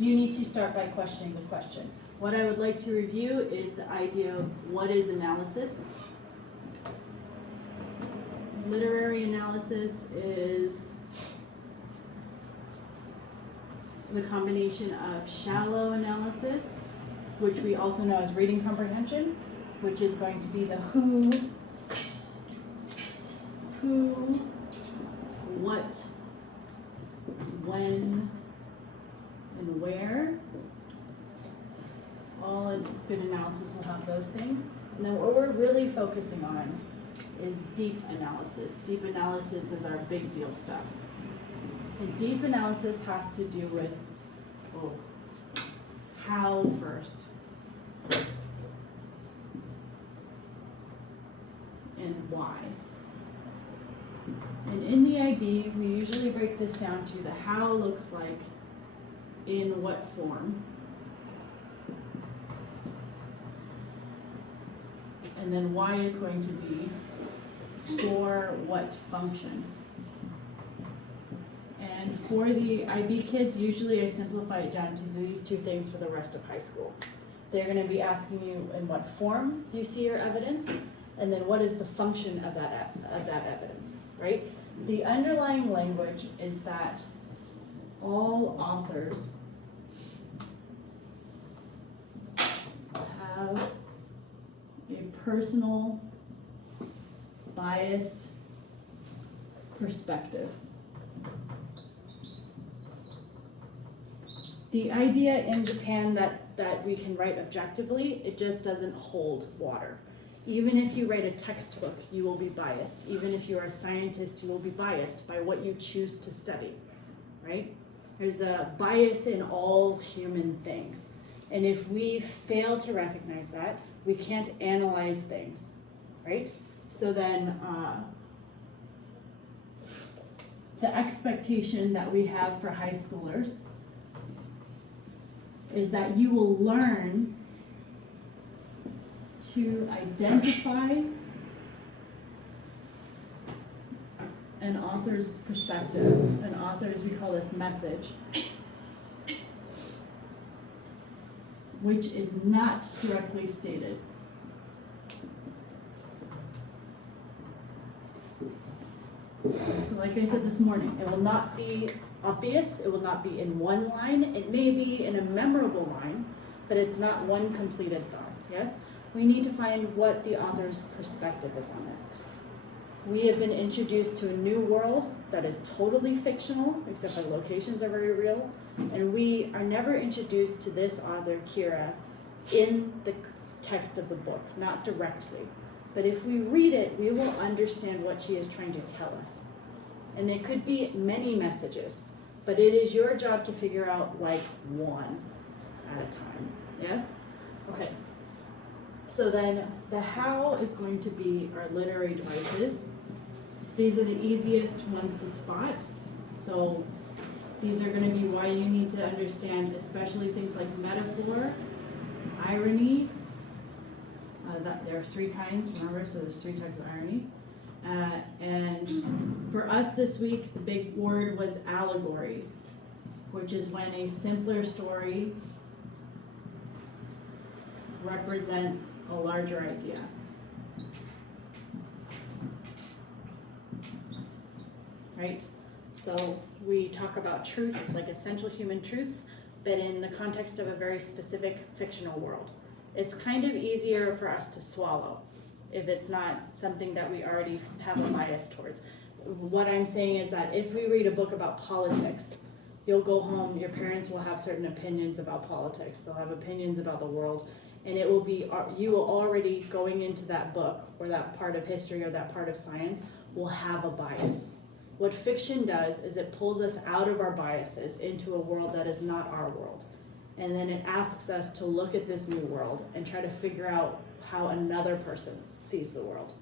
you need to start by questioning the question. What I would like to review is the idea of what is analysis. Literary analysis is the combination of shallow analysis, which we also know as reading comprehension, which is going to be the who, what, when, and where. All a good analysis will have those things. And then what we're really focusing on is deep analysis. Deep analysis is our big deal stuff. And deep analysis has to do with how first, and why. And in the IB, we usually break this down to the how looks like in what form. And then why is going to be for what function. And for the IB kids, usually I simplify it down to these two things for the rest of high school. They're going to be asking you in what form you see your evidence, and then what is the function of that evidence, right? The underlying language is that all authors have a personal, biased perspective. The idea in Japan that we can write objectively, it just doesn't hold water. Even if you write a textbook, you will be biased. Even if you're a scientist, you will be biased by what you choose to study, right? There's a bias in all human things. And if we fail to recognize that, we can't analyze things, right? So then the expectation that we have for high schoolers is that you will learn to identify an author's perspective, an author's, we call this message, which is not directly stated. So like I said this morning, it will not be obvious, it will not be in one line, it may be in a memorable line, but it's not one completed thought, yes? We need to find what the author's perspective is on this. We have been introduced to a new world that is totally fictional, except the locations are very real, and we are never introduced to this author, Kira, in the text of the book, not directly. But if we read it, we will understand what she is trying to tell us. And it could be many messages, but it is your job to figure out like one at a time, yes? Okay. So then the how is going to be our literary devices. These are the easiest ones to spot. So these are going to be why you need to understand, especially things like metaphor, irony. There are three kinds, remember, so there's three types of irony. And for us this week, the big word was allegory, which is when a simpler story represents a larger idea. Right? So we talk about truth, like essential human truths, but in the context of a very specific fictional world. It's kind of easier for us to swallow if it's not something that we already have a bias towards. What I'm saying is that if we read a book about politics, you'll go home, your parents will have certain opinions about politics, they'll have opinions about the world, and it will be, you will already, going into that book, or that part of history, or that part of science, will have a bias. What fiction does is it pulls us out of our biases into a world that is not our world. And then it asks us to look at this new world and try to figure out how another person sees the world.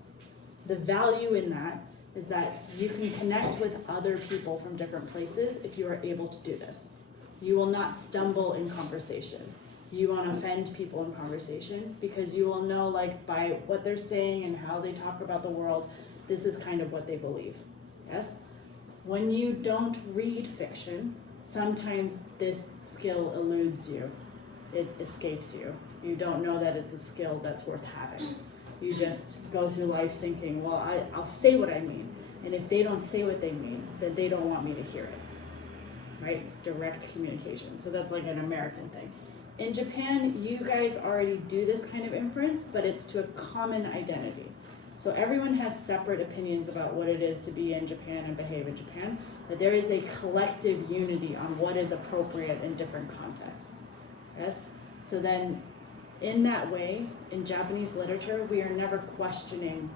The value in that is that you can connect with other people from different places if you are able to do this. You will not stumble in conversation. You won't offend people in conversation because you will know, like, by what they're saying and how they talk about the world, this is kind of what they believe. Yes? When you don't read fiction, sometimes this skill eludes you. It escapes you. You don't know that it's a skill that's worth having. You just go through life thinking, well, I'll say what I mean. And if they don't say what they mean, then they don't want me to hear it. Right? Direct communication. So that's like an American thing. In Japan, you guys already do this kind of inference, but it's to a common identity. So everyone has separate opinions about what it is to be in Japan and behave in Japan, but there is a collective unity on what is appropriate in different contexts. Yes? So then, in that way, in Japanese literature, we are never questioning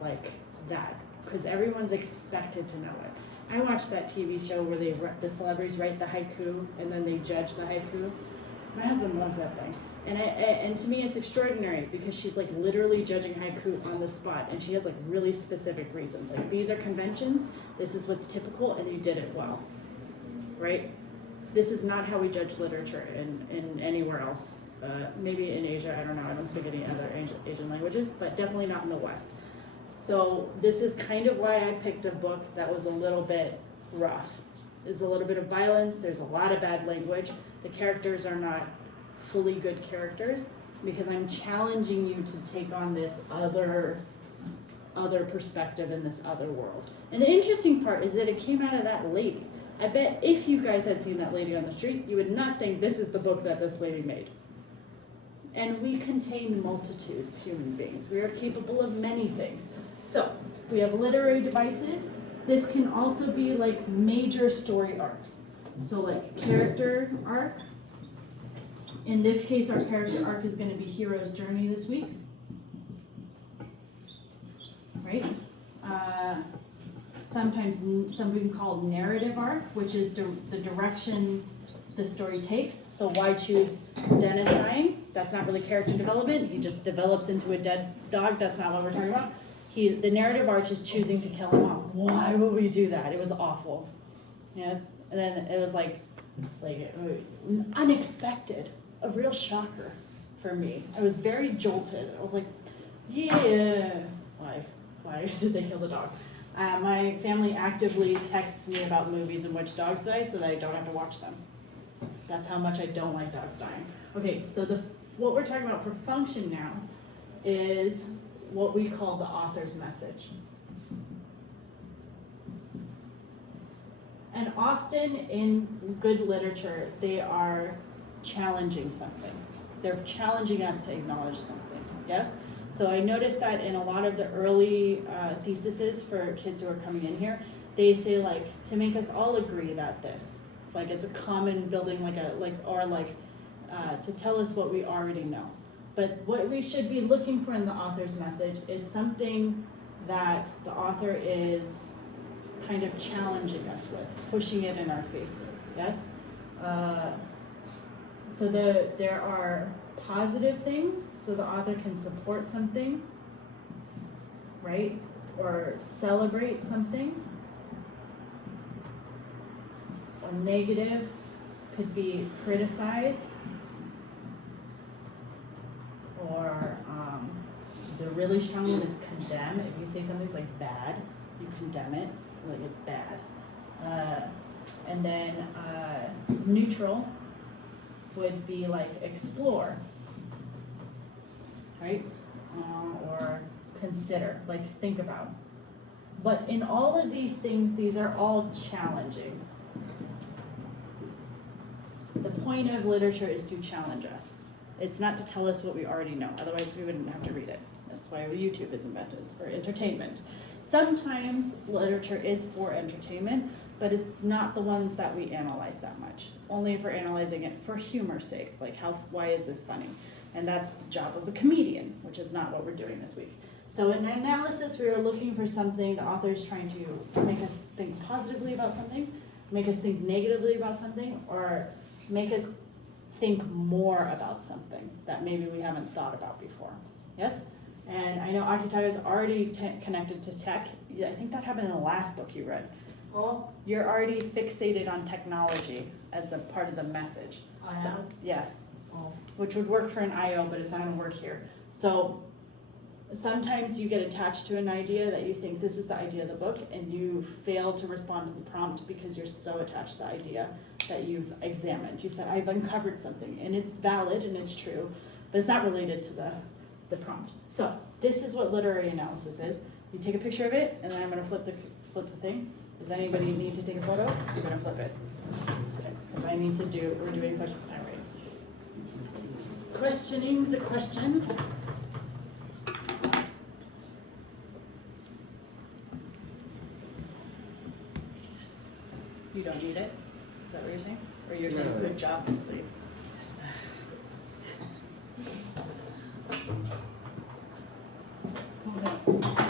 like that, because everyone's expected to know it. I watched that TV show where the celebrities write the haiku and then they judge the haiku. My husband loves that thing. And to me it's extraordinary because she's like literally judging haiku on the spot, and she has like really specific reasons. Like, these are conventions, this is what's typical, and you did it well. Right? This is not how we judge literature in anywhere else. Maybe in Asia, I don't know, I don't speak any other Asian languages, but definitely not in the West. So this is kind of why I picked a book that was a little bit rough. There's a little bit of violence, there's a lot of bad language. The characters are not fully good characters because I'm challenging you to take on this other perspective in this other world. And the interesting part is that it came out of that lady. I bet if you guys had seen that lady on the street, you would not think this is the book that this lady made. And we contain multitudes, human beings. We are capable of many things. So, we have literary devices. This can also be like major story arcs. So like character arc. In this case, our character arc is going to be hero's journey this week. Right? Sometimes something called narrative arc, which is the direction the story takes. So why choose Dennis dying? That's not really character development. He just develops into a dead dog. That's not what we're talking about. The narrative arc is choosing to kill him off. Why would we do that? It was awful. Yes? And then it was like unexpected, a real shocker for me. I was very jolted. I was like, yeah, why did they kill the dog? My family actively texts me about movies in which dogs die so that I don't have to watch them. That's how much I don't like dogs dying. Okay, so what we're talking about for function now is what we call the author's message. And often in good literature, they are challenging something. They're challenging us to acknowledge something, yes? So I noticed that in a lot of the early theses for kids who are coming in here, they say like, to make us all agree that this, like it's a common building, to tell us what we already know. But what we should be looking for in the author's message is something that the author is kind of challenging us with, pushing it in our faces, yes? So there are positive things, so the author can support something, right? Or celebrate something. Or negative could be criticize, or the really strong one is condemn. If you say something's like bad, you condemn it, like it's bad. And then neutral would be like explore, right? Or consider, like think about. But in all of these things, these are all challenging. The point of literature is to challenge us. It's not to tell us what we already know, otherwise we wouldn't have to read it. That's why YouTube is invented, for entertainment. Sometimes literature is for entertainment, but it's not the ones that we analyze that much. Only if we're analyzing it for humor's sake, like why is this funny? And that's the job of a comedian, which is not what we're doing this week. So in analysis, we are looking for something, the author is trying to make us think positively about something, make us think negatively about something, or make us think more about something that maybe we haven't thought about before. Yes? And I know Akitaga is already connected to tech. I think that happened in the last book you read. Oh, You're already fixated on technology as the part of the message. I am? Yes. Oh. Which would work for an IO, but it's not going to work here. So sometimes you get attached to an idea that you think this is the idea of the book, and you fail to respond to the prompt because you're so attached to the idea that you've examined. You've said, I've uncovered something, and it's valid and it's true, but it's not related to the prompt. So this is what literary analysis is. You take a picture of it, and then I'm gonna flip the thing. Does anybody need to take a photo? I'm gonna flip it. Because we're doing question, all right. Questioning's a question. You don't need it? Is that what you're saying? Or you're saying good job, Ms. Lee? Hold on.